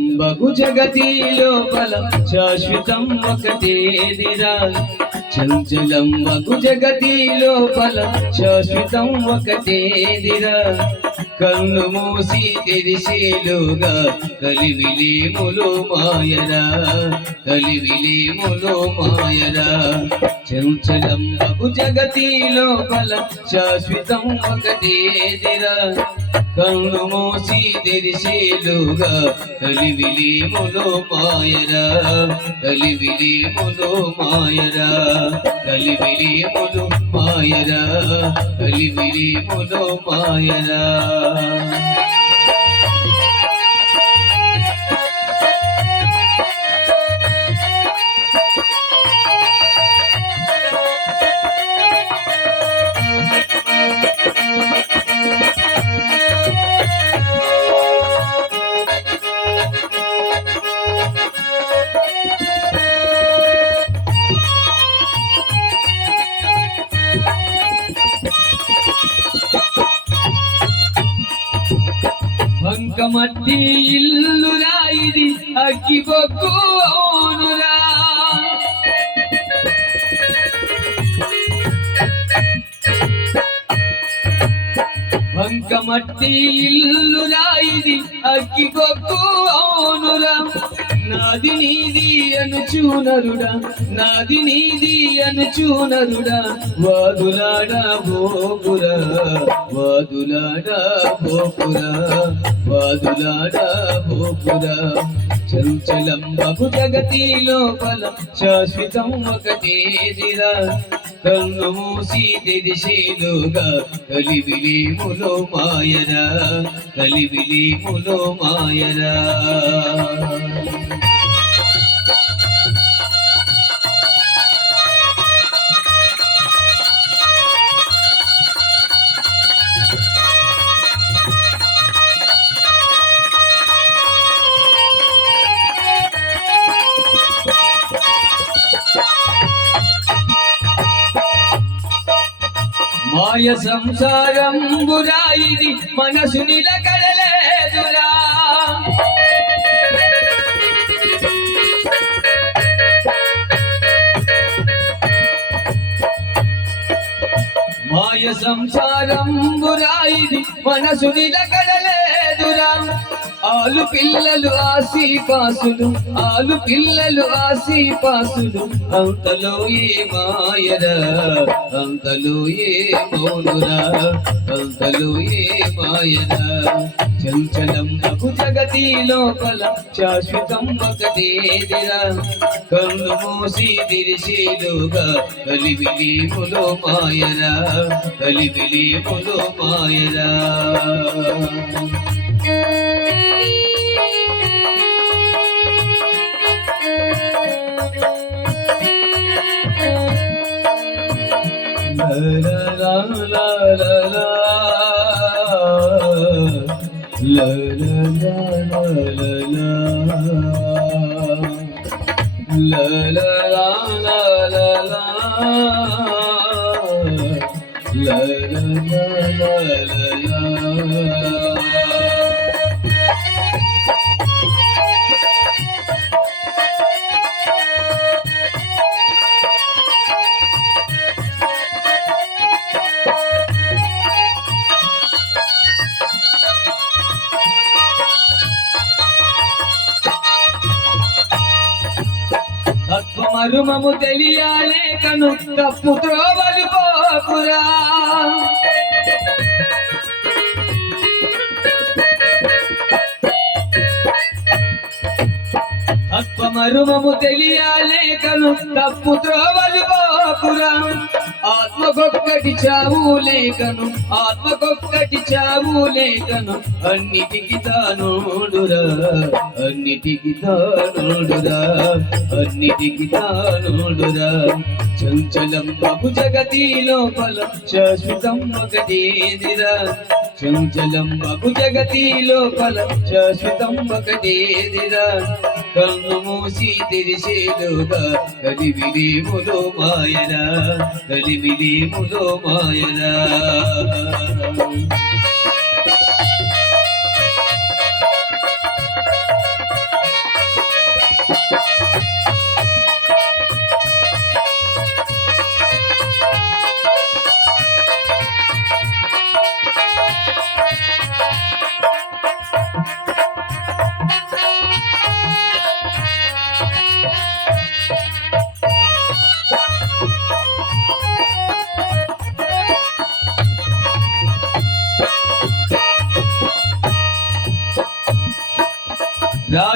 చంచలంబగు జగతి లోపల శాశ్వతం ఒకటేదిరా చంచలంబగు జగతి లోపల శాశ్వతం ఒకటేదిరా కన్ను మూసి తెరిసేలుగా కలివిలేములో మాయరా కలివిలేములో మాయరా చంచలంబగు జగతి లోపల శాశ్వతం ఒకటేదిరా కన్ను మూసి తెరిసేలుగా కలివిలేములో మాయరా కలివిలేములో మాయరా కలివిలేములో మాయరా కలివిలేములో మాయరా బంకమట్టి ఇల్లురా ఇది అగ్గి బొగ్గు అవునురా బంకమట్టి ఇల్లురా ఇది అగ్గి బొగ్గు అవునురా నాది నీది అనుచూనరుడా నాది నీది అనుచూనరుడా వాదులాడా బోపురా వాదులాడా బోపురా వాదులాడా బోపురా చంచలంబగు జగతి లోపల శాశ్వతం ఒకటేదిరా కన్ను మూసి తెరిసేలుగా కలివిలేములో మాయరా కలివిలేములో మాయరా మాయ సంసారం బురా ఇది మనసు నిలకడలేదురా మాయ సంసారం బురా ఇది మనసు నిలకడలేదురా ఆలు పిల్లలు ఆసిపాసులు ఆలు పిల్లలు ఆసిపాసులు అంతలో ఏ మాయరా అంతలో ఏ మౌనురా అంతలో ఏ మాయరా చంచలంబగు జగతి లోపల శాశ్వతం ఒకటేదిరా కన్ను మూసి తెరిసేలుగా కలివిలేములో మాయరా కలివిలేములో మాయరా la la la la la la la la la la la la la la la la la la la మరుమము తెలియాలే కను తప్పు త్రోవలు పోకురా మరుమము తెలియాలే కను తప్పు త్రోవలు పోకురా ఆత్మకొక్కటి చావు లేకను ఆత్మకొక్కటి చావు లేకను అన్నిటికి తానోడురా అన్నిటికి తానోడురా అన్నిటికి తానోడురా చంచలంబగు జగతి లోపల శాశ్వతం ఒకటేదిరా చంచలంబగు జగతి లోపల శాశ్వతం ఒకటేదిరా కన్ను మూసి తెరిసేలుగా కలివిలేములో మాయరా కలివిలేములో మాయరా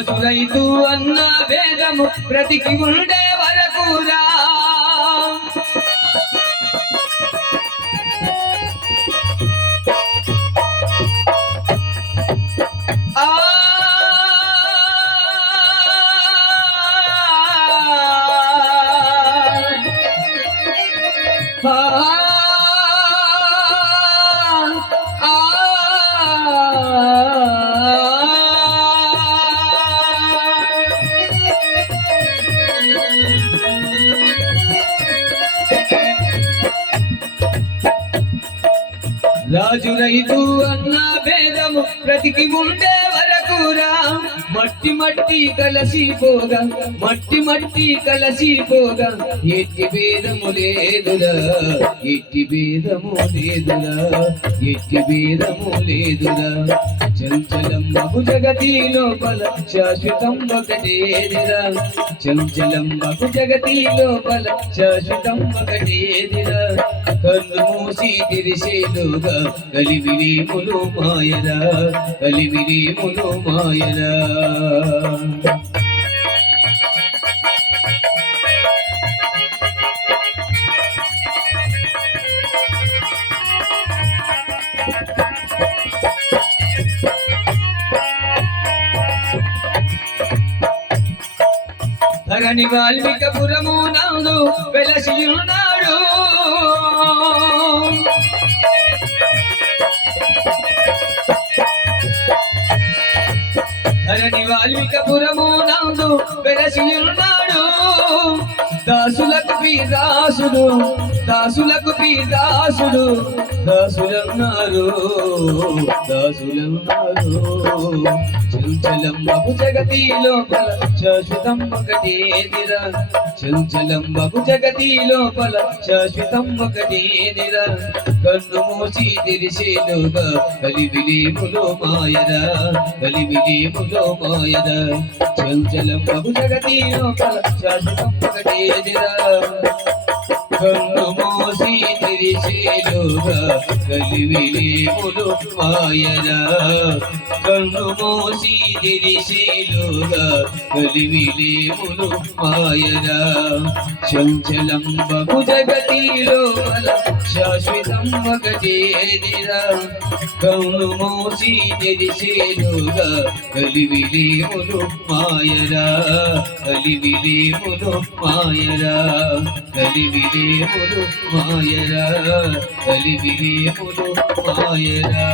రాజు రైతు అన్న భేదము బ్రతికి ఉండే వరకురా రాజు రైతు అన్న భేదము బ్రతికి ఉండే వరకురా మట్టి మట్టి కలసిపోగా మట్టి మట్టి కలసిపోగా ఎట్టి భేదము లేదురా ఎట్టి భేదము లేదురా ఎట్టి భేదము లేదురా చంచలం బహు జగతి లోపల శాశ్వతం ఒకటేదిరా చంచలం బహు జగతి లోపల శాశ్వతం ఒకటేదిరా కన్ను మూసి తెరిసేలుగా కలివిలీములు మాయరా కలివిలీములు మాయరా ధరణి వాల్మీకపురము నాడు వెలసియున్నాడు ధరణి వాల్మీకపురము నాడు వెలసియున్నాడు దాసులకు పీదాసుడు దాసులకు పీదాసుడు దాసులన్నారు దాసులన్నారు చంచలం బహు జగతి లోపల శాశ్వతం ఒకటేదిరా చంచలం బహు జగతి లోపల శాశ్వతం ఒకటేదిరా కన్ను మూసి తెరిసేలుగా కలివిలీములో మాయరా కలివిలీములో మాయరా చంచలం బహు జగతి లోపల శాశ్వతం ఒకటేదిరా కన్ను మూసి తెరిసేలుగా కలివిలీములు మాయరా కన్ను మూసి తెరిసేలుగా కలివిలీములు మాయరా చంచలం బహు జగతి లోపల శాశ్వతం ఒకటేదిరా కన్ను మూసి తెరిసేలుగా కలివిలీములు మాయరా కలివిలీములు మాయరా కలివిలీములు మాయరా కలివిలీములు మాయరా